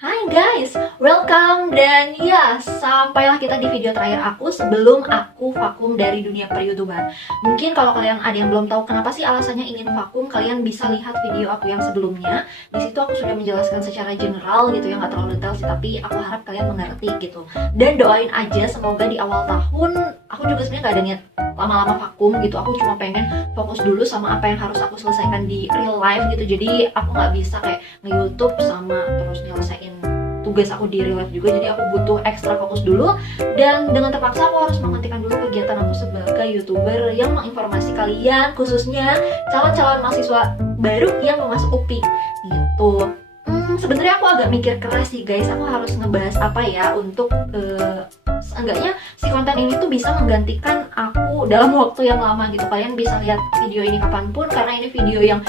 Hai guys, welcome dan ya sampailah kita di video terakhir aku sebelum aku vakum dari dunia per-YouTuber. Mungkin kalau kalian ada yang belum tahu kenapa sih alasannya ingin vakum, kalian bisa lihat video aku yang sebelumnya. Di situ aku sudah menjelaskan secara general gitu ya, nggak terlalu detail sih, tapi aku harap kalian mengerti gitu. Dan doain aja semoga di awal tahun, aku juga sebenarnya nggak ada niat lama-lama vakum gitu. Aku cuma pengen fokus dulu sama apa yang harus aku selesaikan di real life gitu. Jadi aku nggak bisa kayak nge-YouTube sama terus nyelesain tugas aku di real life juga, jadi aku butuh ekstra fokus dulu. Dan dengan terpaksa aku harus menghentikan dulu kegiatan aku sebagai YouTuber yang menginformasi kalian, khususnya calon-calon mahasiswa baru yang mau masuk UPI gitu. Sebenarnya aku agak mikir keras sih guys, aku harus ngebahas apa ya untuk seenggaknya si konten ini tuh bisa menggantikan aku dalam waktu yang lama gitu. Kalian bisa lihat video ini kapanpun karena ini video yang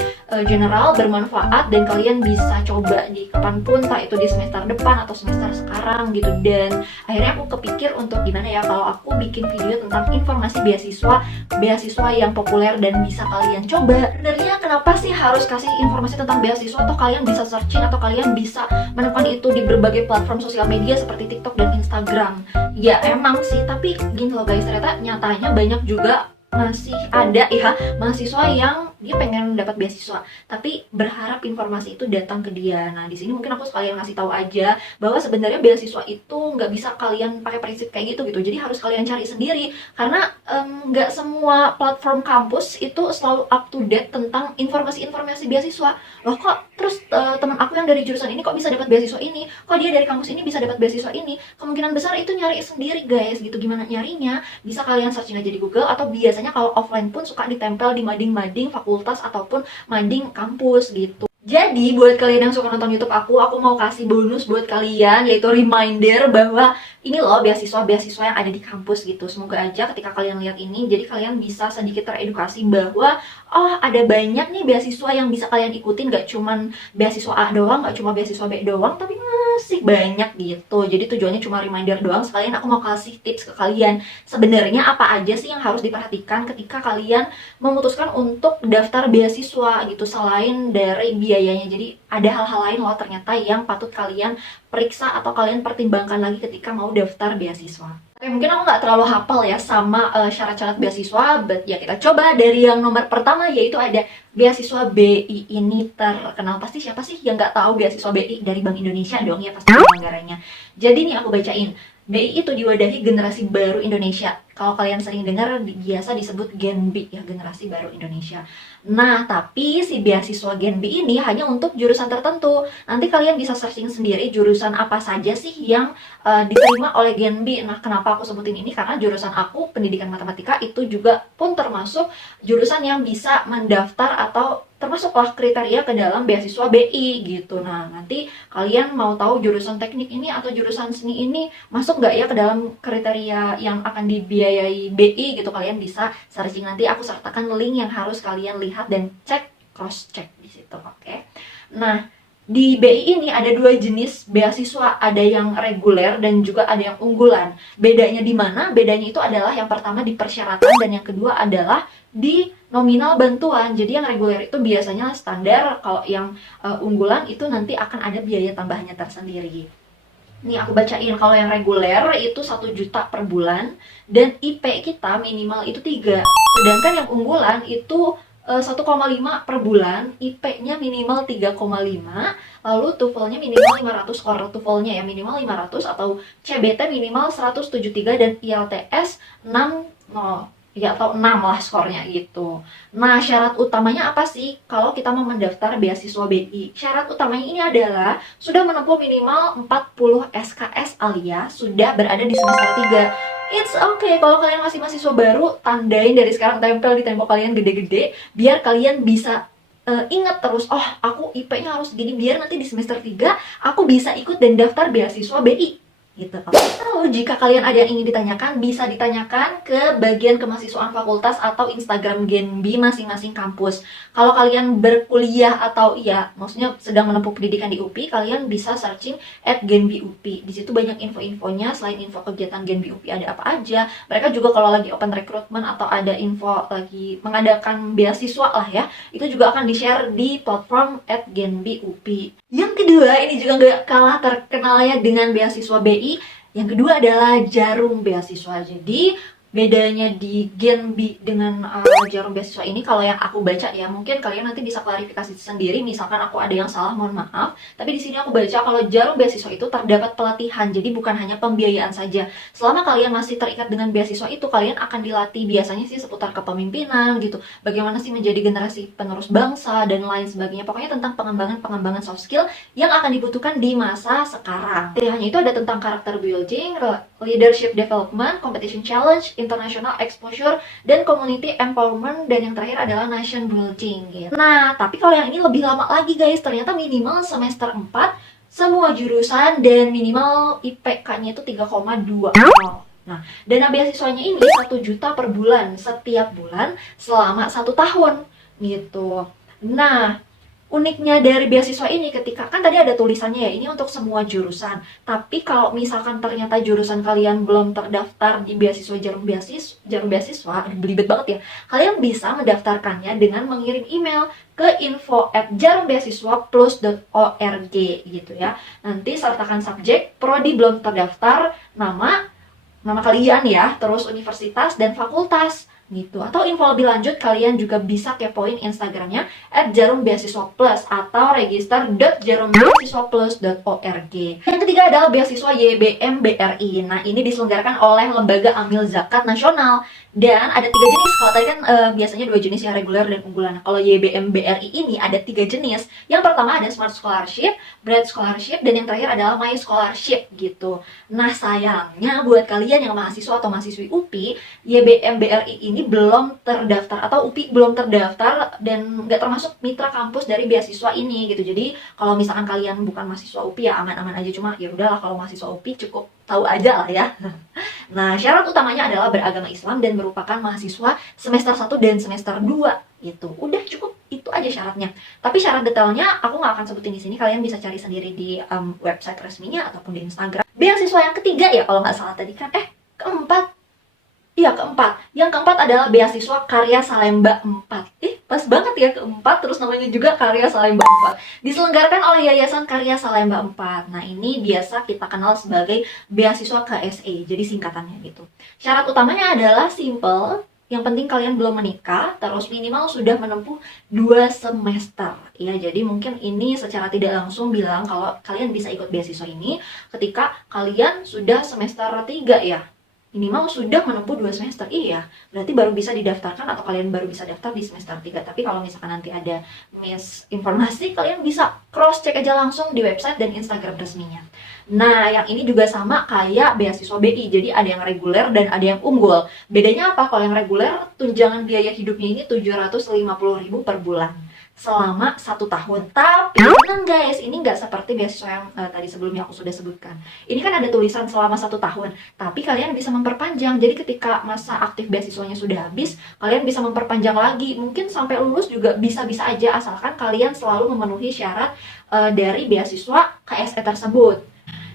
general, bermanfaat, dan kalian bisa coba di kapanpun, entah itu di semester depan atau semester sekarang gitu. Dan akhirnya aku kepikir untuk gimana ya kalau aku bikin video tentang informasi beasiswa yang populer dan bisa kalian coba. Sebenarnya kenapa sih harus kasih informasi tentang beasiswa? Atau kalian bisa searching, atau kalian bisa menemukan itu di berbagai platform sosial media seperti TikTok dan Instagram. Ya emang sih, tapi gini loh guys, ternyata nyatanya banyak juga masih ada ya mahasiswa yang dia pengen dapat beasiswa tapi berharap informasi itu datang ke dia. Nah di sini mungkin aku sekalian ngasih tahu aja bahwa sebenarnya beasiswa itu nggak bisa kalian pakai prinsip kayak gitu. Jadi harus kalian cari sendiri karena nggak semua platform kampus itu selalu up to date tentang informasi-informasi beasiswa. Loh kok terus teman aku yang dari jurusan ini kok bisa dapat beasiswa ini, kok dia dari kampus ini bisa dapat beasiswa ini, kemungkinan besar itu nyari sendiri guys gitu. Gimana nyarinya? Bisa kalian searching aja di Google, atau biasanya kalau offline pun suka ditempel di mading-mading fakultas ataupun mading kampus gitu. Jadi buat kalian yang suka nonton YouTube aku mau kasih bonus buat kalian, yaitu reminder bahwa ini loh beasiswa-beasiswa yang ada di kampus gitu. Semoga aja ketika kalian lihat ini, jadi kalian bisa sedikit teredukasi bahwa oh ada banyak nih beasiswa yang bisa kalian ikutin. Gak cuman beasiswa A doang, gak cuma beasiswa B doang, tapi masih banyak gitu. Jadi tujuannya cuma reminder doang. Sekalian aku mau kasih tips ke kalian. Sebenarnya apa aja sih yang harus diperhatikan ketika kalian memutuskan untuk daftar beasiswa gitu, selain dari biayanya. Jadi ada hal-hal lain loh ternyata yang patut kalian periksa atau kalian pertimbangkan lagi ketika mau daftar beasiswa. Oke, mungkin aku nggak terlalu hafal ya sama syarat-syarat beasiswa, but ya kita coba dari yang nomor pertama, yaitu ada beasiswa BI. Ini terkenal, pasti siapa sih yang nggak tahu beasiswa BI? Dari Bank Indonesia dong ya pasti anggarannya. Jadi nih aku bacain. BI itu diwadahi generasi baru Indonesia. Kalau kalian sering dengar biasa disebut Gen B ya, generasi baru Indonesia. Nah, tapi si beasiswa Gen B ini hanya untuk jurusan tertentu. Nanti kalian bisa searching sendiri jurusan apa saja sih yang diterima oleh Gen B. Nah, kenapa aku sebutin ini? Karena jurusan aku, pendidikan matematika, itu juga pun termasuk jurusan yang bisa mendaftar atau termasuklah kriteria ke dalam beasiswa BI gitu. Nah, nanti kalian mau tahu jurusan teknik ini atau jurusan seni ini masuk nggak ya ke dalam kriteria yang akan dibiayai BI gitu, kalian bisa searching. Nanti aku sertakan link yang harus kalian lihat dan cross check di situ, oke? Nah, di BI ini ada dua jenis beasiswa, ada yang reguler dan juga ada yang unggulan. Bedanya di mana? Bedanya itu adalah yang pertama di persyaratan dan yang kedua adalah di nominal bantuan. Jadi yang reguler itu biasanya standar, kalau yang unggulan itu nanti akan ada biaya tambahannya tersendiri. Nih aku bacain, kalau yang reguler itu 1 juta per bulan dan IP kita minimal itu 3. Sedangkan yang unggulan itu 1,5 per bulan, IP-nya minimal 3,5, lalu TOEFL-nya minimal 500, skor TOEFL-nya ya minimal 500, atau CBT minimal 173, dan IELTS 6 ya atau 6 lah skornya gitu. Nah, syarat utamanya apa sih kalau kita mau mendaftar beasiswa BI? Syarat utamanya ini adalah sudah menempuh minimal 40 SKS alias sudah berada di semester 3. It's okay kalau kalian masih mahasiswa baru, tandain dari sekarang, tempel di tembok kalian gede-gede biar kalian bisa ingat terus, oh aku IP-nya harus gini biar nanti di semester 3 aku bisa ikut dan daftar beasiswa BI gitu. Lalu jika kalian ada yang ingin ditanyakan, bisa ditanyakan ke bagian kemahasiswaan fakultas atau Instagram Genbi masing-masing kampus. Kalau kalian berkuliah atau maksudnya sedang menempuh pendidikan di UPI, kalian bisa searching @Genbi UPI. Di situ banyak info-infonya. Selain info kegiatan Genbi UPI ada apa aja, mereka juga kalau lagi open recruitment atau ada info lagi mengadakan beasiswa lah ya, itu juga akan di-share di platform @Genbi UPI. Yang kedua, ini juga nggak kalah terkenalnya dengan beasiswa BI. Yang kedua adalah Jarum Beasiswa. Jadi bedanya di Genbi dengan Jarum Beasiswa ini, kalau yang aku baca ya, mungkin kalian nanti bisa klarifikasi sendiri, misalkan aku ada yang salah, mohon maaf. Tapi di sini aku baca kalau Jarum Beasiswa itu terdapat pelatihan, jadi bukan hanya pembiayaan saja. Selama kalian masih terikat dengan beasiswa itu, kalian akan dilatih biasanya sih seputar kepemimpinan gitu, bagaimana sih menjadi generasi penerus bangsa dan lain sebagainya. Pokoknya tentang pengembangan soft skill yang akan dibutuhkan di masa sekarang. Pilihannya itu ada tentang karakter building, leadership development, competition challenge, international exposure, dan community empowerment, dan yang terakhir adalah nation building gitu. Nah, tapi kalau yang ini lebih lama lagi guys, ternyata minimal semester 4 semua jurusan dan minimal IPK-nya itu 3,20. Nah, dana beasiswanya ini 1 juta per bulan setiap bulan selama 1 tahun gitu. Nah, uniknya dari beasiswa ini, ketika kan tadi ada tulisannya ya, ini untuk semua jurusan. Tapi kalau misalkan ternyata jurusan kalian belum terdaftar di beasiswa Jarum Beasiswa, belibet banget ya. Kalian bisa mendaftarkannya dengan mengirim email ke info@jarumbeasiswaplus.org gitu ya. Nanti sertakan subjek prodi belum terdaftar, nama kalian ya, terus universitas dan fakultas gitu. Atau info lebih lanjut kalian juga bisa kepoin Instagramnya @jarumbeasiswaplus atau register.jarumbeasiswaplus.org. Yang ketiga adalah beasiswa YBM BRI. Nah, ini diselenggarakan oleh Lembaga Amil Zakat Nasional. Dan ada 3 jenis. Kalau tadi kan biasanya 2 jenis yang reguler dan unggulan. Kalau YBM BRI ini ada 3 jenis. Yang pertama ada Smart Scholarship, Bright Scholarship, dan yang terakhir adalah My Scholarship gitu. Nah, sayangnya buat kalian yang mahasiswa atau mahasiswi UPI, YBM BRI ini belum terdaftar atau UPI belum terdaftar dan nggak termasuk mitra kampus dari beasiswa ini gitu. Jadi kalau misalkan kalian bukan mahasiswa UPI ya aman-aman aja, cuma ya udahlah kalau mahasiswa UPI cukup tahu aja lah ya. Nah, syarat utamanya adalah beragama Islam dan merupakan mahasiswa semester 1 dan semester 2 gitu. Udah cukup itu aja syaratnya. Tapi syarat detailnya aku nggak akan sebutin di sini, kalian bisa cari sendiri di website resminya ataupun di Instagram. Beasiswa yang ketiga ya kalau nggak salah tadi kan keempat. Iya, keempat. Yang keempat adalah beasiswa Karya Salemba 4. Pas banget ya keempat, terus namanya juga Karya Salemba 4. Diselenggarakan oleh Yayasan Karya Salemba 4. Nah, ini biasa kita kenal sebagai beasiswa KSE, jadi singkatannya gitu. Syarat utamanya adalah simple, yang penting kalian belum menikah, terus minimal sudah menempuh 2 semester. Ya, jadi mungkin ini secara tidak langsung bilang kalau kalian bisa ikut beasiswa ini ketika kalian sudah semester 3 ya. Minimal sudah menempuh 2 semester, berarti baru bisa didaftarkan atau kalian baru bisa daftar di semester 3. Tapi kalau misalkan nanti ada misinformasi, kalian bisa cross check aja langsung di website dan Instagram resminya. Nah, yang ini juga sama kayak beasiswa BI, jadi ada yang reguler dan ada yang unggul. Bedanya apa? Kalau yang reguler, tunjangan biaya hidupnya ini 750.000 per bulan selama 1 tahun. Tapi tenang guys, ini nggak seperti beasiswa yang tadi sebelumnya aku sudah sebutkan. Ini kan ada tulisan selama 1 tahun, tapi kalian bisa memperpanjang. Jadi ketika masa aktif beasiswanya sudah habis, kalian bisa memperpanjang lagi. Mungkin sampai lulus juga bisa-bisa aja, asalkan kalian selalu memenuhi syarat dari beasiswa KSE tersebut.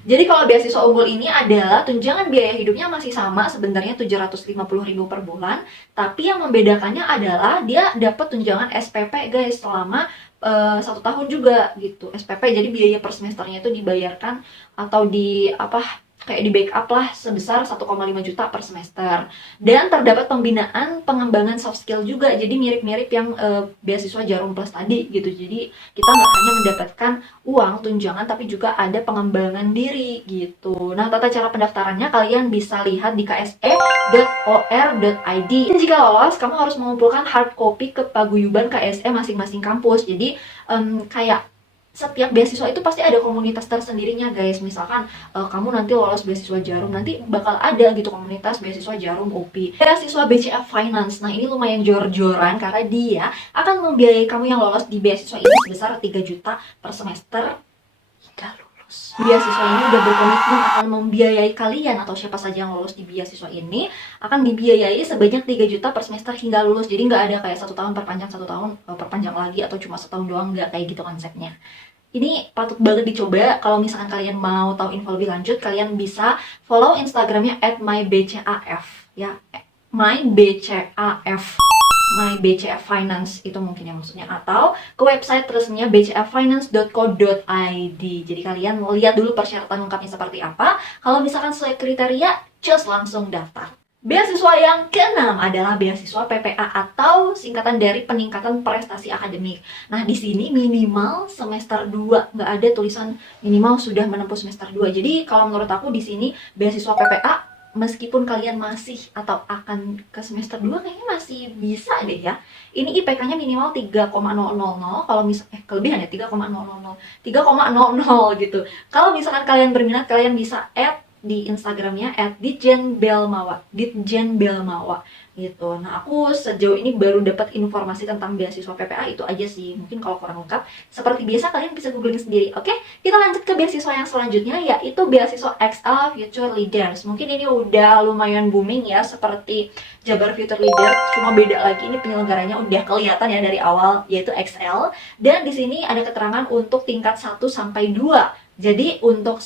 Jadi kalau beasiswa unggul ini adalah tunjangan biaya hidupnya masih sama sebenarnya 750.000 per bulan, tapi yang membedakannya adalah dia dapat tunjangan SPP guys selama 1 tahun juga gitu. SPP jadi biaya per semesternya itu dibayarkan atau kayak di backup lah sebesar 1,5 juta per semester. Dan terdapat pembinaan pengembangan soft skill juga, jadi mirip-mirip yang beasiswa Jarum Plus tadi gitu. Jadi kita nggak hanya mendapatkan uang tunjangan, tapi juga ada pengembangan diri gitu. Nah, tata cara pendaftarannya kalian bisa lihat di kse.or.id. Dan jika lolos, kamu harus mengumpulkan hard copy ke paguyuban KSE masing-masing kampus. Jadi kayak setiap beasiswa itu pasti ada komunitas tersendirinya guys. Misalkan kamu nanti lolos beasiswa Jarum, nanti bakal ada gitu komunitas beasiswa Jarum UPI. Beasiswa BCA Finance, nah ini lumayan jor-joran karena dia akan membiayai kamu yang lolos di beasiswa ini sebesar 3 juta per semester hingga lulus. beasiswa ini udah berkomitmen akan membiayai kalian atau siapa saja yang lolos di beasiswa ini akan dibiayai sebanyak 3 juta per semester hingga lulus. Jadi nggak ada kayak 1 tahun perpanjang, 1 tahun perpanjang lagi, atau cuma setahun doang, nggak kayak gitu konsepnya. Ini patut banget dicoba. Kalau misalkan kalian mau tahu info lebih lanjut, kalian bisa follow Instagramnya @mybcaf ya, mybcaf, mybcaf finance itu mungkin yang maksudnya, atau ke website resminya bcaffinance.co.id. Jadi kalian mau lihat dulu persyaratan lengkapnya seperti apa. Kalau misalkan sesuai kriteria, just langsung daftar. Beasiswa yang keenam adalah beasiswa PPA atau singkatan dari peningkatan prestasi akademik. Nah, di sini minimal semester 2, nggak ada tulisan minimal sudah menempuh semester 2. Jadi kalau menurut aku di sini beasiswa PPA, meskipun kalian masih atau akan ke semester 2, kayaknya masih bisa deh ya. Ini IPK-nya minimal 3,000, kalau kelebihan ya 3,00 gitu. Kalau misalkan kalian berminat, kalian bisa add di Instagramnya @ditjenbelmawa gitu. Nah, aku sejauh ini baru dapat informasi tentang beasiswa PPA itu aja sih. Mungkin kalau kurang lengkap, seperti biasa kalian bisa googling sendiri. Oke, kita lanjut ke beasiswa yang selanjutnya, yaitu beasiswa XL Future Leaders. Mungkin ini udah lumayan booming ya, seperti Jabar Future Leader, cuma beda lagi, ini penyelenggaranya udah kelihatan ya dari awal, yaitu XL. Dan di sini ada keterangan untuk tingkat 1 sampai 2. Jadi untuk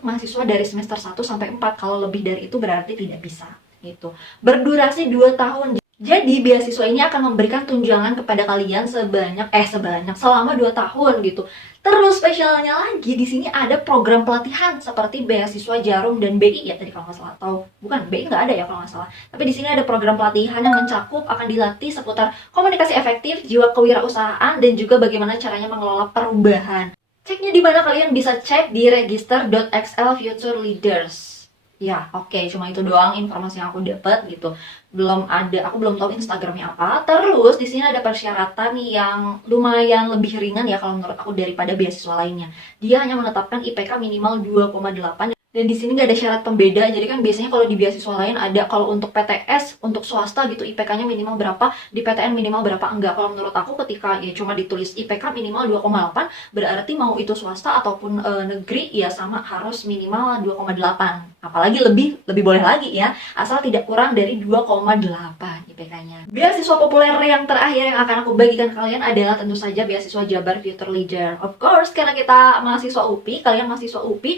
mahasiswa dari semester 1 sampai 4, kalau lebih dari itu berarti tidak bisa gitu. Berdurasi 2 tahun. Jadi beasiswa ini akan memberikan tunjangan kepada kalian selama 2 tahun gitu. Terus spesialnya lagi di sini ada program pelatihan seperti beasiswa Jarum dan BI ya tadi kalau nggak salah, atau bukan, BI nggak ada ya kalau nggak salah. Tapi di sini ada program pelatihan yang mencakup akan dilatih seputar komunikasi efektif, jiwa kewirausahaan, dan juga bagaimana caranya mengelola perubahan. Ceknya di mana? Kalian bisa cek di register.xl Future Leaders. Ya, oke, cuma itu doang informasi yang aku dapat gitu. Aku belum tahu Instagramnya apa. Terus di sini ada persyaratan yang lumayan lebih ringan ya kalau menurut aku daripada beasiswa lainnya. Dia hanya menetapkan IPK minimal 2,8. Dan di sini nggak ada syarat pembeda. Jadi kan biasanya kalau di beasiswa lain ada, kalau untuk PTS, untuk swasta gitu IPK-nya minimal berapa, di PTN minimal berapa. Enggak, kalau menurut aku ketika ya cuma ditulis IPK minimal 2,8, berarti mau itu swasta ataupun negeri ya sama, harus minimal 2,8. Apalagi lebih boleh lagi ya, asal tidak kurang dari 2,8 IPK-nya. Beasiswa populer yang terakhir yang akan aku bagikan kalian adalah tentu saja beasiswa Jabar Future Leader. Of course, karena kita mahasiswa UPI, kalian mahasiswa UPI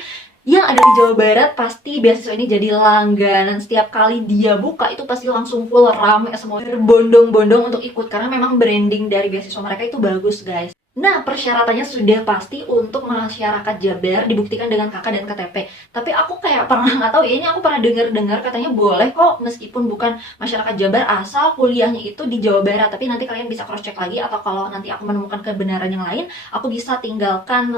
yang ada di Jawa Barat, pasti beasiswa ini jadi langganan. Setiap kali dia buka itu pasti langsung full, rame, semua berbondong-bondong untuk ikut, karena memang branding dari beasiswa mereka itu bagus guys. Nah, persyaratannya sudah pasti untuk masyarakat Jabar, dibuktikan dengan KK dan KTP. Tapi aku kayak nggak tahu ya, ini aku pernah dengar katanya boleh kok meskipun bukan masyarakat Jabar, asal kuliahnya itu di Jawa Barat. Tapi nanti kalian bisa cross check lagi, atau kalau nanti aku menemukan kebenaran yang lain, aku bisa tinggalkan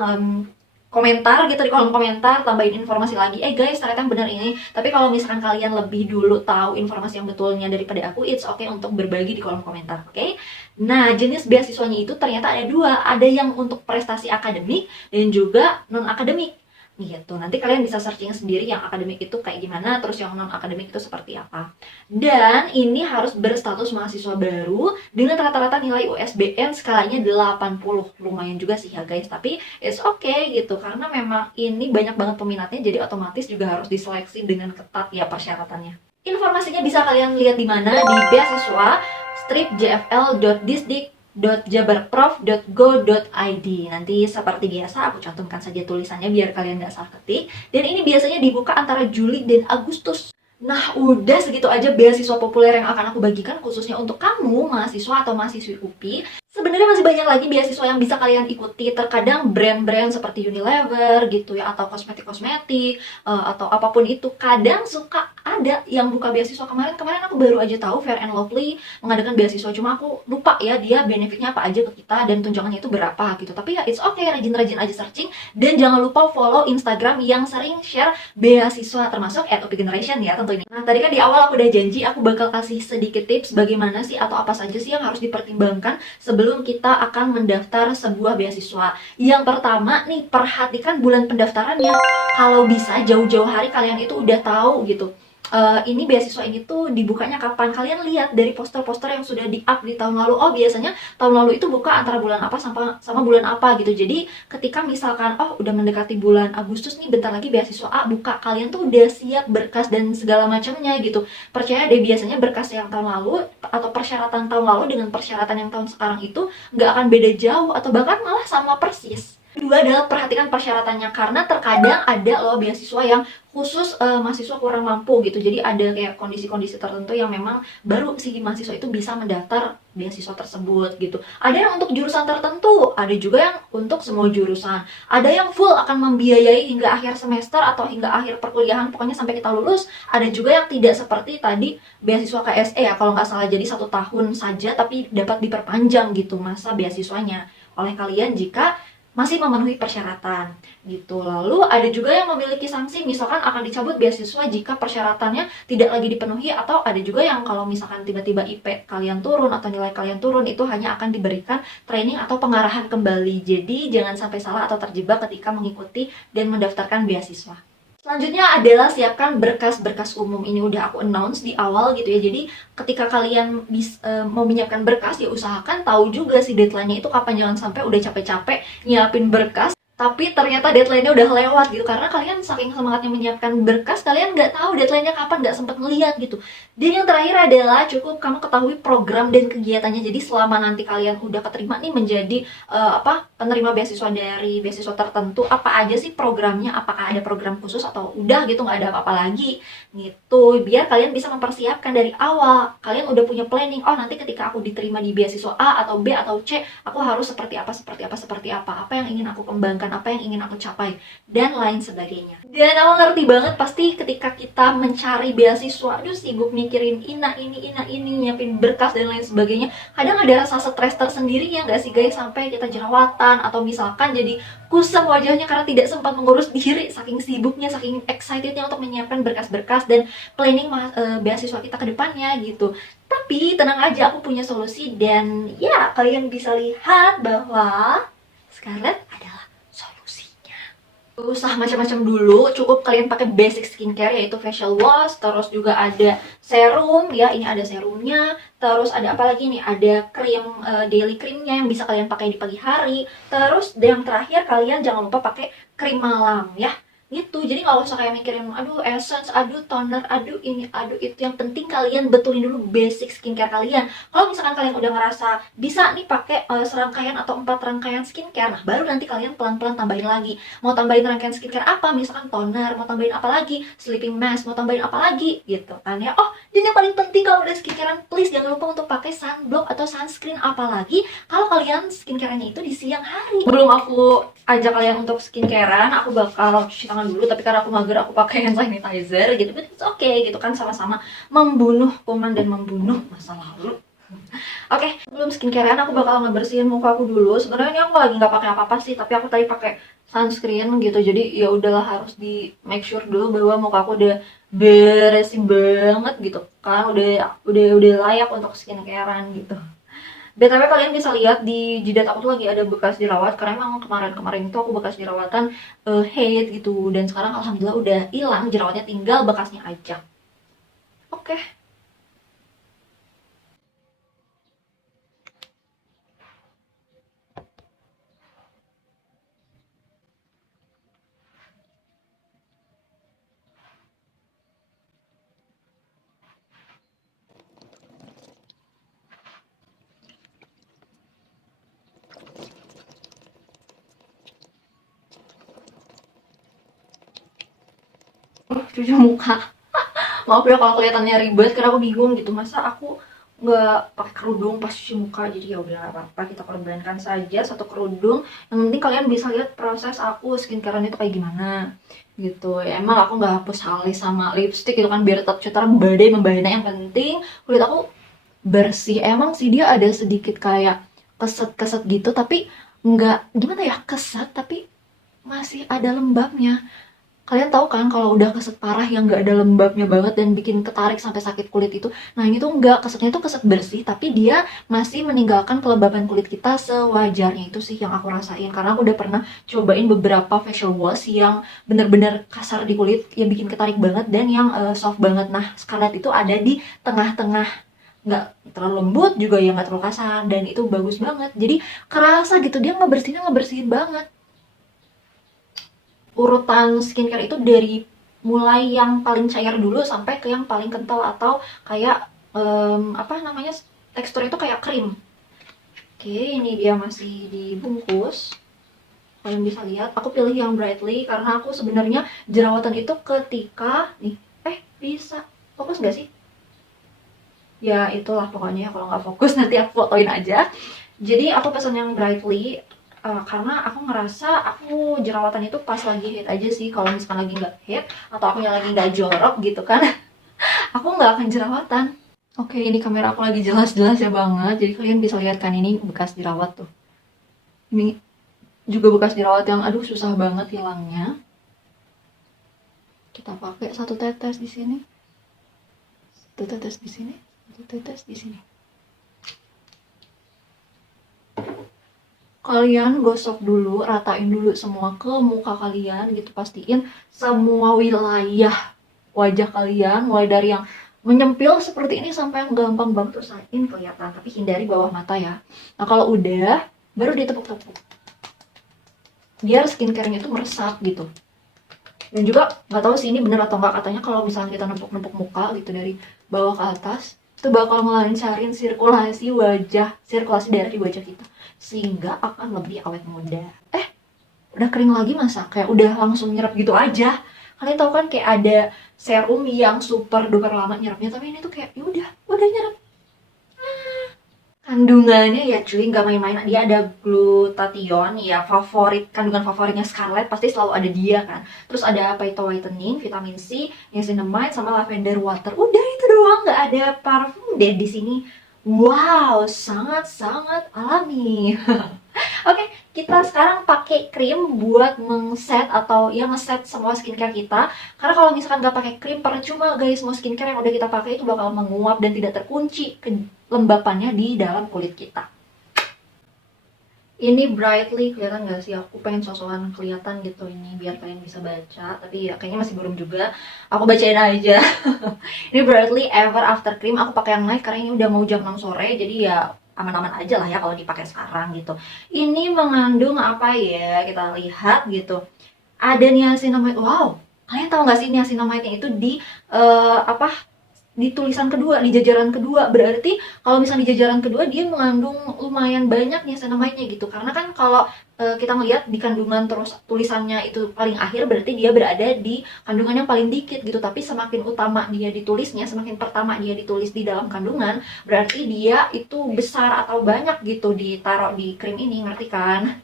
komentar gitu di kolom komentar, tambahin informasi lagi, guys ternyata yang benar ini. Tapi kalau misalkan kalian lebih dulu tahu informasi yang betulnya daripada aku, it's okay untuk berbagi di kolom komentar, oke? Nah, jenis beasiswanya itu ternyata ada 2, ada yang untuk prestasi akademik dan juga non akademik gitu. Nanti kalian bisa searching sendiri yang akademik itu kayak gimana, terus yang non akademik itu seperti apa. Dan ini harus berstatus mahasiswa baru dengan rata-rata nilai USBN skalanya 80. Lumayan juga sih ya guys, tapi it's okay gitu, karena memang ini banyak banget peminatnya, jadi otomatis juga harus diseleksi dengan ketat ya persyaratannya. Informasinya bisa kalian lihat di mana, di beasiswa strip.jfl.disdik.jabarprof.go.id. Nanti seperti biasa aku cantumkan saja tulisannya biar kalian nggak salah ketik. Dan ini biasanya dibuka antara Juli dan Agustus. Nah, udah segitu aja beasiswa populer yang akan aku bagikan khususnya untuk kamu mahasiswa atau mahasiswi UPI. Sebenarnya masih banyak lagi beasiswa yang bisa kalian ikuti. Terkadang brand-brand seperti Unilever gitu ya, atau kosmetik-kosmetik, atau apapun itu, kadang suka ada yang buka beasiswa. Kemarin aku baru aja tahu Fair and Lovely mengadakan beasiswa, cuma aku lupa ya dia benefitnya apa aja ke kita dan tunjangannya itu berapa gitu. Tapi ya it's okay, rajin-rajin aja searching, dan jangan lupa follow Instagram yang sering share beasiswa, termasuk @UPI Generation ya tentunya. Nah, tadi kan di awal aku udah janji aku bakal kasih sedikit tips bagaimana sih atau apa saja sih yang harus dipertimbangkan sebelum kita akan mendaftar sebuah beasiswa. Yang pertama nih, perhatikan bulan pendaftarannya. Kalau bisa jauh-jauh hari kalian itu udah tahu gitu ini beasiswa ini tuh dibukanya kapan. Kalian lihat dari poster-poster yang sudah di-up di tahun lalu. Oh, biasanya tahun lalu itu buka antara bulan apa sama bulan apa gitu. Jadi ketika misalkan oh udah mendekati bulan Agustus nih, bentar lagi beasiswa A buka, kalian tuh udah siap berkas dan segala macamnya gitu. Percaya deh, biasanya berkas yang tahun lalu atau persyaratan tahun lalu dengan persyaratan yang tahun sekarang itu nggak akan beda jauh atau bahkan malah sama persis. Kedua adalah perhatikan persyaratannya, karena terkadang ada loh beasiswa yang khusus mahasiswa kurang mampu gitu. Jadi ada kayak kondisi-kondisi tertentu yang memang baru si mahasiswa itu bisa mendaftar beasiswa tersebut gitu. Ada yang untuk jurusan tertentu, ada juga yang untuk semua jurusan. Ada yang full akan membiayai hingga akhir semester atau hingga akhir perkuliahan, pokoknya sampai kita lulus. Ada juga yang tidak seperti tadi beasiswa KSE ya, kalau nggak salah, jadi 1 tahun saja tapi dapat diperpanjang gitu masa beasiswanya oleh kalian jika masih memenuhi persyaratan gitu. Lalu ada juga yang memiliki sanksi, misalkan akan dicabut beasiswa jika persyaratannya tidak lagi dipenuhi, atau ada juga yang kalau misalkan tiba-tiba IP kalian turun atau nilai kalian turun, itu hanya akan diberikan training atau pengarahan kembali. Jadi jangan sampai salah atau terjebak ketika mengikuti dan mendaftarkan beasiswa. Selanjutnya adalah siapkan berkas-berkas umum. Ini udah aku announce di awal gitu ya. Jadi ketika kalian mau menyiapkan berkas, ya usahakan tahu juga sih deadline-nya itu kapan. Jangan sampai udah capek-capek nyiapin berkas tapi ternyata deadline-nya udah lewat gitu, karena kalian saking semangatnya menyiapkan berkas, kalian nggak tahu deadline-nya kapan, nggak sempet ngeliat gitu. Dan yang terakhir adalah cukup kamu ketahui program dan kegiatannya. Jadi selama nanti kalian udah keterima nih menjadi penerima beasiswa dari beasiswa tertentu, apa aja sih programnya, apakah ada program khusus atau udah gitu nggak ada apa-apa lagi gitu, biar kalian bisa mempersiapkan dari awal. Kalian udah punya planning, oh nanti ketika aku diterima di beasiswa A atau B atau C, aku harus seperti apa, apa yang ingin aku kembangkan, apa yang ingin aku capai, dan lain sebagainya. Dan aku ngerti banget pasti ketika kita mencari beasiswa, aduh sibuk mikirin ini, nyiapin berkas dan lain sebagainya, kadang ada rasa stres tersendiri ya nggak sih guys, sampai kita jerawatan atau misalkan jadi kusam wajahnya karena tidak sempat mengurus diri, saking sibuknya, saking excitednya untuk menyiapkan berkas-berkas dan planning beasiswa kita ke depannya gitu. Tapi tenang aja, aku punya solusi, dan ya kalian bisa lihat bahwa Scarlett adalah solusinya. Usah macam-macam dulu, cukup kalian pakai basic skincare yaitu facial wash, terus juga ada serum ya, ini ada serumnya, terus ada apa lagi nih, ada krim daily creamnya yang bisa kalian pakai di pagi hari, terus yang terakhir kalian jangan lupa pakai krim malam ya gitu. Jadi nggak usah kayak mikirin aduh essence, aduh toner, aduh ini, aduh itu. Yang penting kalian betulin dulu basic skincare kalian. Kalau misalkan kalian udah ngerasa bisa nih pakai serangkaian atau 4 rangkaian skincare, nah baru nanti kalian pelan-pelan tambahin lagi. Mau tambahin rangkaian skincare apa, misalkan toner, mau tambahin apa lagi, sleeping mask, mau tambahin apa lagi gitu kan ya. Oh, dan yang paling penting kalau udah skincarean, please jangan lupa untuk pakai sunblock atau sunscreen, apalagi kalau kalian skincareannya itu di siang hari. Belum aku ajak kalian untuk skincarean, aku bakal cuci tangan dulu, tapi karena aku mager aku pakai hand sanitizer gitu. But it's okay gitu kan, sama-sama membunuh kuman dan membunuh masa lalu. Oke, sebelum skincarean aku bakal ngebersihin muka aku dulu. Sebenarnya aku lagi nggak pakai apa-apa sih, tapi aku tadi pakai sunscreen gitu. Jadi ya udahlah, harus di make sure dulu bahwa muka aku udah bersih banget gitu kan, udah layak untuk skincarean gitu. BTW kalian bisa lihat di jidat aku tuh lagi ada bekas jerawat, karena emang kemarin itu aku bekas jerawatan haid gitu, dan sekarang alhamdulillah udah hilang jerawatnya, tinggal bekasnya aja. Oke. Cuci muka. Maaf ya kalau kelihatannya ribet, karena aku bingung gitu, masa aku nggak pakai kerudung pas cuci muka. Jadi ya udah nggak apa-apa, kita korbankan saja satu kerudung. Yang penting kalian bisa lihat proses aku skincarean itu kayak gimana gitu ya. Emang aku nggak hapus alis sama lipstick gitu kan, biar tetap terang badai membahana. Yang penting kulit aku bersih. Emang sih dia ada sedikit kayak keset-keset gitu, tapi nggak gimana ya, keset tapi masih ada lembabnya. Kalian tahu kan kalau udah keset parah yang nggak ada lembabnya banget dan bikin ketarik sampai sakit kulit itu. Nah ini tuh nggak, kesetnya tuh keset bersih, tapi dia masih meninggalkan kelembaban kulit kita sewajarnya. Itu sih yang aku rasain, karena aku udah pernah cobain beberapa facial wash yang bener-bener kasar di kulit, yang bikin ketarik banget, dan yang soft banget. Nah Scarlett itu ada di tengah-tengah, nggak terlalu lembut juga ya nggak terlalu kasar, dan itu bagus banget. Jadi kerasa gitu, dia ngebersihin banget. Urutan skincare itu dari mulai yang paling cair dulu sampai ke yang paling kental atau kayak apa namanya, tekstur itu kayak krim. Oke, ini dia masih dibungkus. Kalian bisa lihat, aku pilih yang brightly karena aku sebenarnya jerawatan itu ketika nih, bisa fokus nggak sih? Ya itulah pokoknya, kalau nggak fokus nanti aku fotoin aja. Jadi aku pesan yang brightly karena aku ngerasa aku jerawatan itu pas lagi hit aja sih. Kalau misalkan lagi nggak hit atau aku yang lagi nggak jorok gitu kan, aku nggak akan jerawatan. Oke, ini kamera aku lagi jelas-jelas ya banget, jadi kalian bisa lihat kan ini bekas jerawat tuh. Ini juga bekas jerawat yang aduh susah banget hilangnya. Kita pakai satu tetes di sini, satu tetes di sini, satu tetes di sini. Kalian gosok dulu, ratain dulu semua ke muka kalian gitu, pastiin semua wilayah wajah kalian, mulai dari yang menyempil seperti ini sampai yang gampang banget usahain kelihatan, tapi hindari bawah mata ya. Nah kalau udah, baru ditepuk-tepuk biar skincare-nya itu meresap gitu. Dan juga nggak tahu sih ini bener atau nggak, katanya kalau misalnya kita nempuk-nempuk muka gitu dari bawah ke atas, itu bakal ngelancarin sirkulasi wajah, sirkulasi darah di wajah kita, sehingga akan lebih awet muda. Udah kering lagi masa kayak udah langsung nyerap gitu aja. Kalian tahu kan kayak ada serum yang super duper lama nyerapnya, tapi ini tuh kayak ya udah nyerap. Kandungannya ya cuy, nggak main-main. Dia ada glutathione ya, kandungan favoritnya Scarlett pasti selalu ada dia kan. Terus ada phyto whitening, vitamin C, niacinamide, sama lavender water. Udah itu doang, nggak ada parfum deh di sini. Wow, sangat-sangat alami. Oke, kita sekarang pakai krim buat ngeset atau ya ngeset semua skincare kita. Karena kalau misalkan nggak pakai krim, percuma guys, semua skincare yang udah kita pakai itu bakal menguap dan tidak terkunci kelembapannya di dalam kulit kita. Ini brightly, kelihatan nggak sih? Aku pengen sosokan kelihatan gitu ini biar kalian bisa baca, tapi ya kayaknya masih belum juga. Aku bacain aja. Ini brightly ever after cream. Aku pakai yang light karena ini udah mau jam 6 sore, jadi ya aman-aman aja lah ya kalau dipakai sekarang gitu. Ini mengandung apa ya? Kita lihat gitu. Ada niacinamide. Wow, kalian tahu nggak sih niacinamide-nya itu di apa? Di tulisan kedua, di jajaran kedua. Berarti kalau misalnya di jajaran kedua dia mengandung lumayan banyak niacinamide-nya gitu. Karena kan kalau kita ngelihat di kandungan terus tulisannya itu paling akhir, berarti dia berada di kandungan yang paling dikit gitu. Tapi semakin utama dia ditulisnya, semakin pertama dia ditulis di dalam kandungan, berarti dia itu besar atau banyak gitu ditaruh di krim ini, ngerti kan?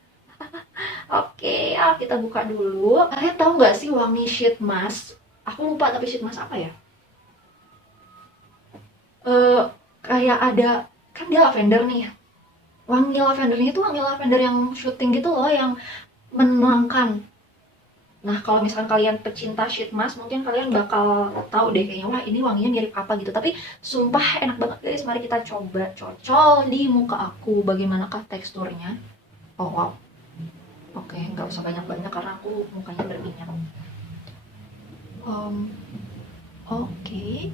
Oke, kita buka dulu. Kalian tahu nggak sih wangi sheet mask? Aku lupa tapi sheet mask apa ya? Kayak ada, kan dia lavender nih. Wangi lavendernya itu wangi lavender yang shooting gitu loh, yang menenangkan. Nah, kalau misalkan kalian pecinta sheet mask, mungkin kalian bakal tahu deh kayaknya, wah ini wanginya mirip apa gitu. Tapi sumpah enak banget guys, mari kita coba cocol di muka aku. Bagaimanakah teksturnya? Oh wow. Oke, nggak usah banyak-banyak karena aku mukanya berminyak. Oke.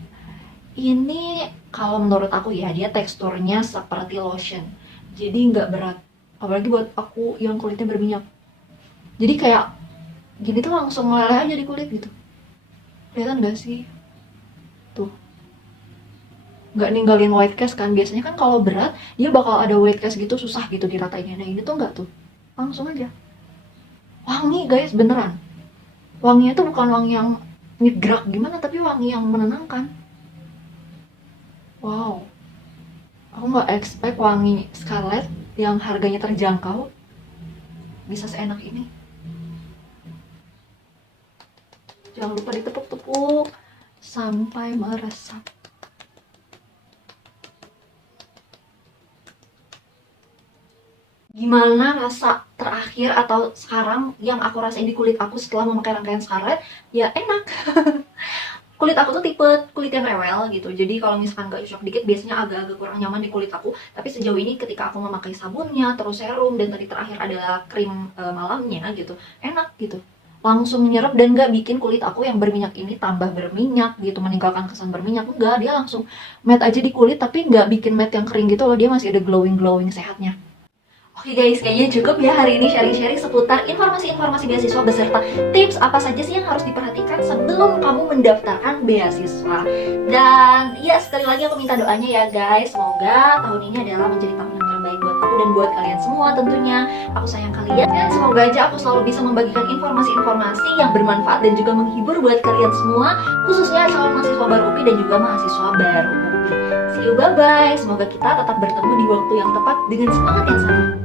Ini kalau menurut aku ya, dia teksturnya seperti lotion. Jadi nggak berat. Apalagi buat aku yang kulitnya berminyak. Jadi kayak gini tuh langsung meleleh aja di kulit gitu. Kelihatan nggak sih? Tuh. Nggak ninggalin white cast kan. Biasanya kan kalau berat, dia bakal ada white cast gitu, susah gitu diratainnya. Nah ini tuh nggak tuh. Langsung aja. Wangi guys, beneran. Wanginya tuh bukan wangi yang ngegrak gimana, tapi wangi yang menenangkan. Wow, aku nggak expect wangi Scarlett yang harganya terjangkau bisa seenak ini. Jangan lupa ditepuk-tepuk sampai meresap. Gimana rasa terakhir terakhir atau sekarang yang aku rasain di kulit aku setelah memakai rangkaian Scarlett, ya enak. Kulit aku tuh tipe kulit yang rewel gitu, jadi kalau misalkan gak cocok dikit biasanya agak-agak kurang nyaman di kulit aku. Tapi sejauh ini ketika aku memakai sabunnya, terus serum, dan tadi terakhir adalah krim malamnya gitu, enak gitu, langsung nyerap dan gak bikin kulit aku yang berminyak ini tambah berminyak gitu, meninggalkan kesan berminyak. Enggak, dia langsung matte aja di kulit, tapi nggak bikin matte yang kering gitu loh, dia masih ada glowing sehatnya. Oke guys, kayaknya cukup ya hari ini sharing-sharing seputar informasi-informasi beasiswa beserta tips apa saja sih yang harus diperhatikan sebelum kamu mendaftarkan beasiswa. Dan ya, sekali lagi aku minta doanya ya guys, semoga tahun ini adalah menjadi tahun yang terbaik buat aku dan buat kalian semua tentunya. Aku sayang kalian dan semoga aja aku selalu bisa membagikan informasi-informasi yang bermanfaat dan juga menghibur buat kalian semua, khususnya calon mahasiswa baru UPI dan juga mahasiswa baru UPI. See you, bye-bye. Semoga kita tetap bertemu di waktu yang tepat dengan semangat yang sama.